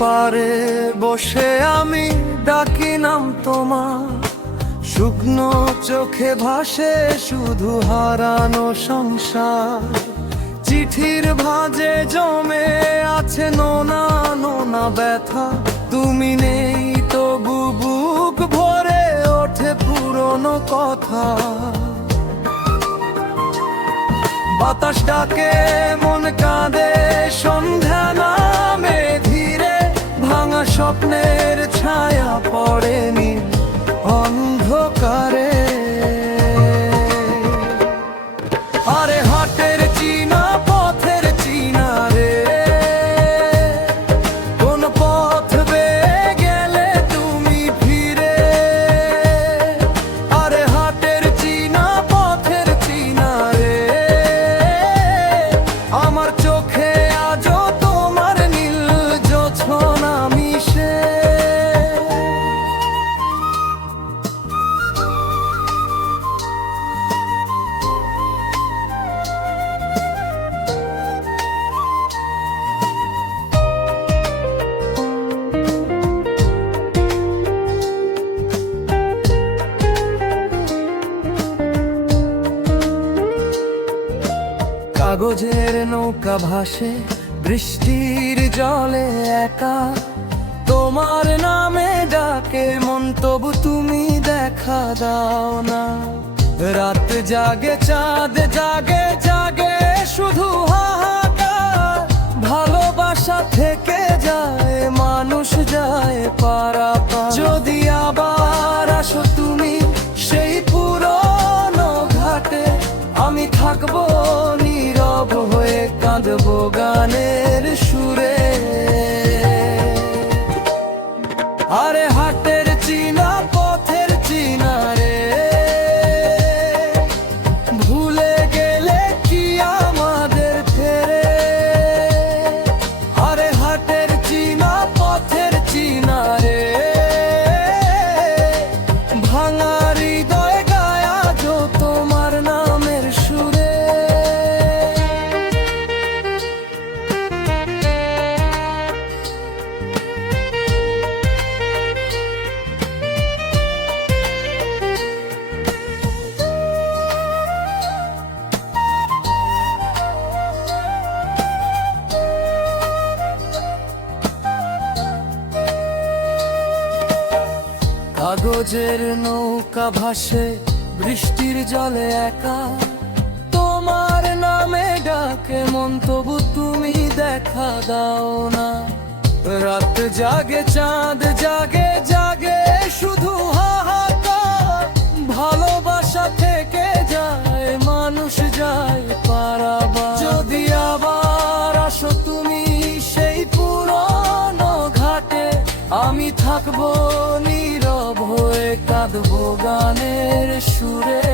পারে বসে আমি ডাকি নাম তোমার, শুকনো চোখে ভাসে শুধু হারানো সংসার। চিঠির ভাঁজে জমে আছে নোনা নোনা ব্যথা, তুমি নেই তবু বুক ভরে ওঠে পুরনো কথা। বাতাস ডাকে মন কাঁদে সন্ধ্যা নামে ধীরে, ভাঙা স্বপ্নের ছায়া পড়েনি অন্ধকারে। আরে হাটের চিনা পথের চিনা রে, কোন পথ বেয়ে গেলে তুমি ফিরে। আরে হাটের চিনা পথের চিনা রে, আমার চোখে আজও তোমার নীল জোছনা মিশে। কাগজের নৌকা ভাসে বৃষ্টির জলে একা, তোমার নামে ডাকে মন তবু তুমি দেখা দাও না। রাত জাগে চাঁদ জাগে জাগে শুধু হাহাকার, ভালোবাসা থেকে যায় মানুষ যায় পারাপার। যদি আবার আসো তুমি সেই পুরনো ঘাটে, আমি থাকবো নীরব হয়ে কাঁদবো গানের সুরে। আরে হাটের চিনা পথের চিনা রে, ভুলে গেলে কি আমাদের ফেরে। আরে হাটের চিনা পথের চিনা রে, ভাঙা হৃদয় গায়া যো তোমার নামের সুরে। কাগজের নৌকা ভাসে বৃষ্টির জলে একা, তোমার নামে ডাকে মন তবু তুমি দেখা দাও না। রাত জাগে চাঁদ জাগে জাগে শুধু হাহাকার, ভালোবাসা থেকে যায় মানুষ যায় পারাবার। যদি আবার আসো তুমি সেই পুরনো ঘাটে, আমি থাকবো নীরব হয়ে কাঁদবো গানের সুরে।